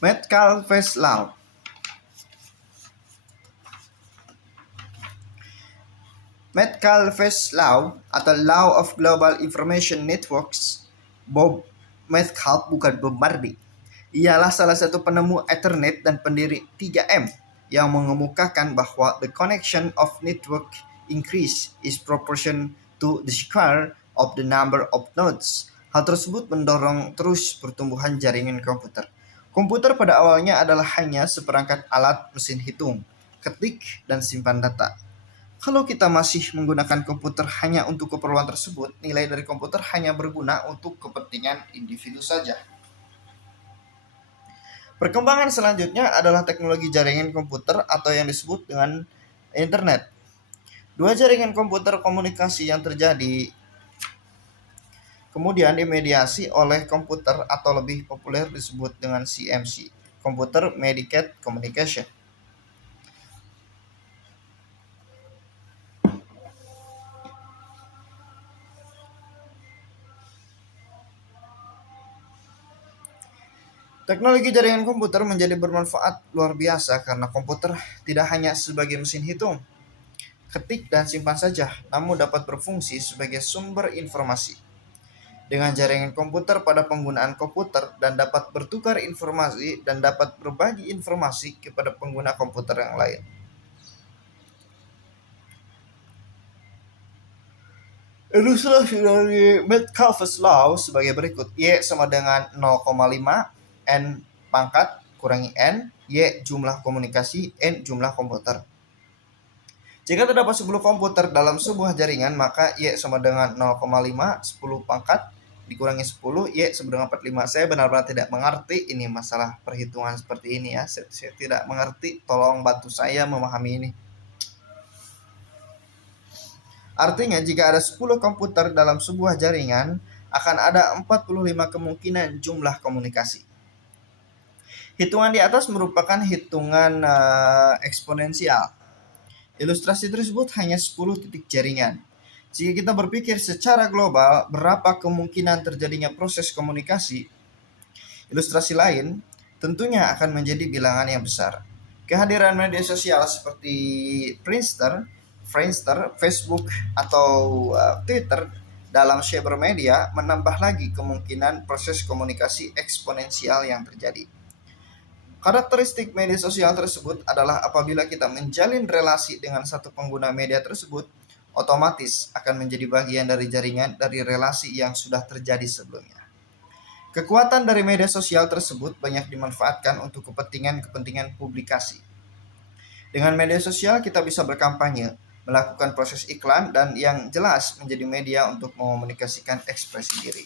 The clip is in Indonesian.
Metcalfe's Law. Metcalfe's Law atau Law of Global Information Networks, Bob Metcalfe, bukan Bob Marley, ialah salah satu penemu Ethernet dan pendiri 3M yang mengemukakan bahwa the connection of network increase is proportion to the square of the number of nodes. Hal tersebut mendorong terus pertumbuhan jaringan komputer. Komputer pada awalnya adalah hanya seperangkat alat mesin hitung, ketik, dan simpan data. Kalau kita masih menggunakan komputer hanya untuk keperluan tersebut, nilai dari komputer hanya berguna untuk kepentingan individu saja. Perkembangan selanjutnya adalah teknologi jaringan komputer atau yang disebut dengan internet. Dua jaringan komputer komunikasi yang terjadi kemudian dimediasi oleh komputer atau lebih populer disebut dengan CMC, Computer Mediated Communication. Teknologi jaringan komputer menjadi bermanfaat luar biasa karena komputer tidak hanya sebagai mesin hitung, ketik, dan simpan saja, namun dapat berfungsi sebagai sumber informasi. Dengan jaringan komputer pada penggunaan komputer dan dapat bertukar informasi dan dapat berbagi informasi kepada pengguna komputer yang lain. Ilustrasi dari Metcalfe's Law sebagai berikut. Y sama dengan 0,5 N pangkat kurangi N, Y jumlah komunikasi, N jumlah komputer. Jika terdapat 10 komputer dalam sebuah jaringan, maka Y sama dengan 0,5, 10 pangkat dikurangi 10, Y sama dengan 45. Saya benar-benar tidak mengerti ini masalah perhitungan seperti ini ya. Saya tidak mengerti, tolong bantu saya memahami ini. Artinya jika ada 10 komputer dalam sebuah jaringan, akan ada 45 kemungkinan jumlah komunikasi. Hitungan di atas merupakan hitungan eksponensial. Ilustrasi tersebut hanya 10 titik jaringan. Jika kita berpikir secara global, berapa kemungkinan terjadinya proses komunikasi, ilustrasi lain tentunya akan menjadi bilangan yang besar. Kehadiran media sosial seperti Friendster, Facebook, atau Twitter dalam cybermedia menambah lagi kemungkinan proses komunikasi eksponensial yang terjadi. Karakteristik media sosial tersebut adalah apabila kita menjalin relasi dengan satu pengguna media tersebut, otomatis akan menjadi bagian dari jaringan dari relasi yang sudah terjadi sebelumnya. Kekuatan dari media sosial tersebut banyak dimanfaatkan untuk kepentingan publikasi. Dengan media sosial kita bisa berkampanye, melakukan proses iklan, dan yang jelas menjadi media untuk mengomunikasikan ekspresi diri.